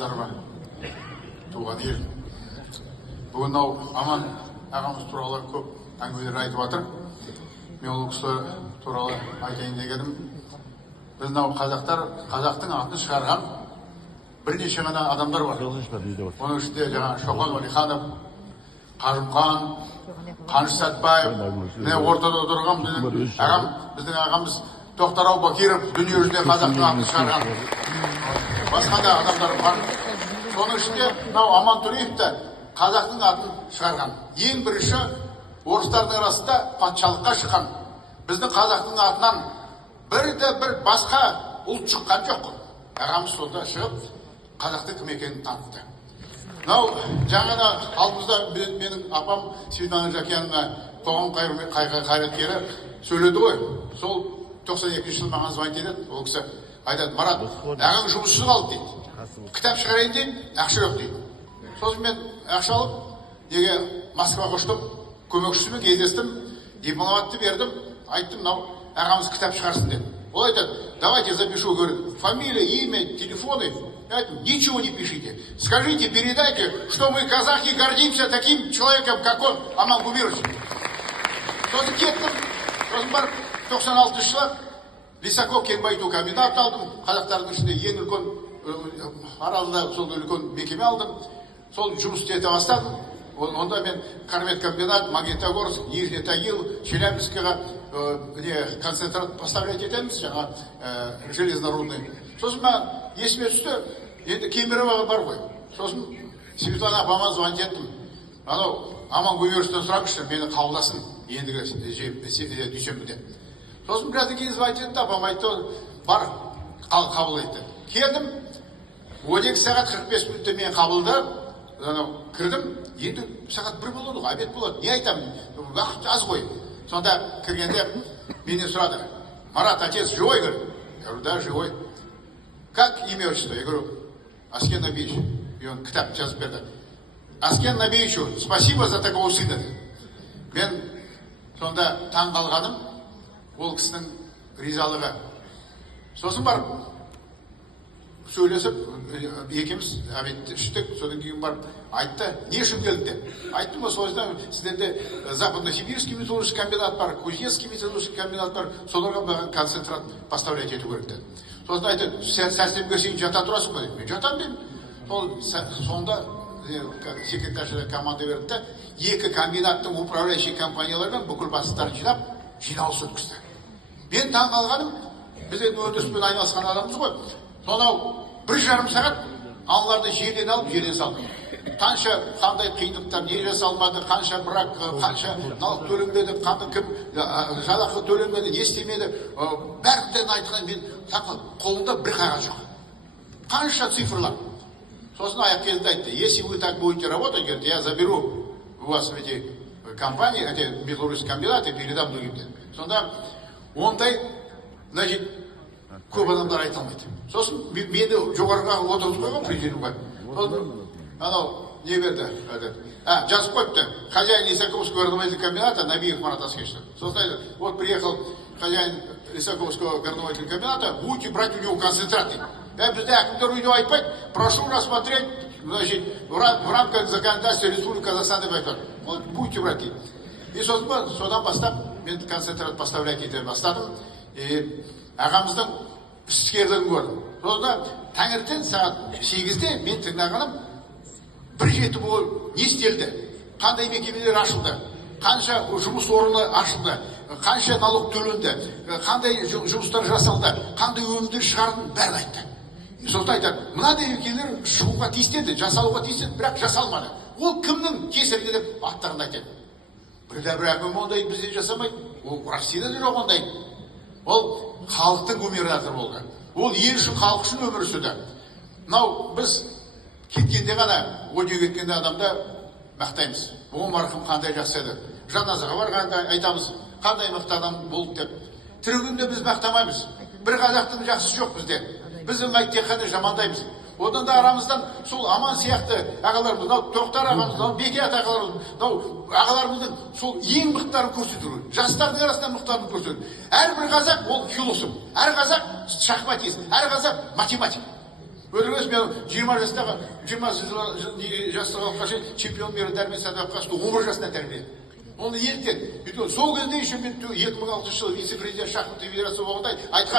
армысыздар ма? Туған ел. Бүгін Аман ағамыз туралы көп әңгімелер айтып жатыр. Мен ол кісі туралы айтайын дегенім, біз қазақтар, қазақтың атын шығарған бірнеше ғана адамдар бар. Оның ішінде жаңа Шоқан Уәлиханов, Қажымхан, Қаныш Сәтбаев, міне ортада отырған біздің ағамыз Тоқтар Аубакиров дүние жүзінде қазақтың атын шығарған. Басқа да адамдар бар. Соның ішінде Аман Төлеев те қазақтың атын шығарған. Ең бірінші орыстардың арасында патшалыққа шыққан. Біздің қазақтың атынан бір басқа ұлт шыққан жоқ. Ағамыз сонда шығып, қазақтың кім екенін танытты. Жаңа алдымызда менің апам Светлана Жакияновна қоғам қайраткері сөйледі ғой. Сол 92 жыл маған звонит етеді. Ол кісі айтады: Марат, ағаң жұмыссыз қалды дейді. Кітап шығарайын дейді, ақша жоқ дейді. Сосын мен ақша алып, неге Москваға ұштым, көмекшісімен кездестім, дипломатты бердім, айттым, ағамыз кітап шығарсын деді. Ол айтады: давайте запишу, говорит, фамилия, имя, телефоны. Ничего не пишите. Скажите, передайте, что мы, казахи, гордимся таким человеком, как он, Аман Гумирович. Сосын кеттім, сосын барып 96 жылы Лисаков кен байыту комбинатын алдым. Қазақтардың ішінде ең үлкен аралда сол үлкен мекеме алдым. Сол жұмыс ете бастадым. Онда мен Кармет комбинат, Магнитогорск, Нижний Тагил, Челябинскіға концентрат поставлять етеміз, жаңа железнорудный. Сосын мен есіме түсті, енді Кемероваға бар ғой. Сосын Светлана апама звонить еттім. Аман Гумировичтен сұрапшы, мені қабылдасын ендігі дүйсенбіде. Сосын біраздан кейін звонить етті, апам айтты, бар, қабыл етті. Келдім, 12 сағат 45 минутта мен қабылдап, кірдім, енді сағат 1 болады, обед болады. Не айтамын? Уақыт аз ғой. Сонда кіргенде менен сұрады: Марат, отец живой? Говорит. Я говорю: да, живой. Как имя, отчество? Я говорю: Аскен Набиевич. И он кітап жазып берді. Аскен Набиевичу, спасибо за такого сына. Мен сонда таң қалғаным ол кісінің ризалығы. Сосын барып сөйлесіп, екеуміз обедті іштік, содан кейін барып айтты: не үшін келдің деп. Айттым: осылайда сіздерде Западно-Сибирский металлургический комбинат бар, Кузнецкий металлургический комбинат бар, соларға концентрат поставлять ету керек деді. Сосын айтты: сәсілемге сен жата тұрасың ба? Мен жатам деймін. Сонда секретарь команда берді да, екі комбинаттың управляющий компаниялармен бүкіл бастықтарын жинап, жиналыс өткізді. Мен таң қалғаным, біз өндіріспен айналысқан адамбыз ғой. Сонау 1,5 сағат аналарды жерден алып, жерден салдым. Қандай қиындықтар, не жасалмады, қанша бірақ, қанша налық төленбеді, кім жалақы төленбеді, не істемеді, бәрін айтқан. Мен қолымда бір қағаз жоқ. Қанша цифрлар. Сосын аяқ келді айтты: если вы так будете работать, говорит, я заберу у вас эти компании, эти металлургические комбинаты, передам другим. Сонда ондай, значит, көп адамдар айта алмайды. Сосын мені жоғарыға отырғызып қойған президентке. Сосын не берді? Жазып қойыпты: хозяин Лисаковского горновательного комбината Набиев Марат Аскенович. Сосын айтты: вот приехал хозяин Лисаковского горновательного комбината, будете брать у него концентрат. Бізде әкімдер үйде айтпайды: прошу рассмотреть, значит, в рамках законодательства Республики Казахстан деп айтады. Вот будете брать. И содан бастап мен концентрат поставлять ете бастадым. Ағамыздың іскерлігін көрдім. Сонда таңертең сағат 8-де мен тыңдағаным, бір жеті болып не істелді, қандай мекемелер ашылды, қанша жұмыс орны ашылды, қанша налог төленді, қандай жұмыстар жасалды, қандай өнімдер шығардым, бәрін айтты. Сосын айтады: мынадай мекемелер шығуға тиісті, жасалуға тиісті, бірақ жасалмады. Ол кімнің кесірі деп аттарын айтады. Бір әкім ондай бізде жасамайды. Ол Россияда жоқ ондай. Ол халықтың губернаторы болды. Ол ел үшін, халық үшін өмір сүрді. Біз кеткенде ғана, о дүниеге кеткенде адамда мақтаймыз: ол марқұм қандай жақсы еді. Жаназаға барғанда айтамыз: қандай мықты адам болды деп. Тірі күнде біз мақтамаймыз. Бір қазақтың жақсысы жоқ бізде. Біз тек қана жамандаймыз. Одан да арамыздан сол Аман сияқты ағаларымыз, Тоқтар ағамыз, Бекет ағаларымыздың сол ең мықтарын көрсету. Жастардың арасында мықтарын көрсету. Әрбір қазақ ол философ, әр қазақ шахматист, әр қазақ математик. Өтірік мен 20 жастағы 20 жастағы халыққа шейін чемпион мира Дәрмен Сәдуақасовты 11 жасынан тәрбиеледі. Оны ертең. Сол кезде еще мен 2006 жылы вице-президент шахматтық федерация болғанда айтқан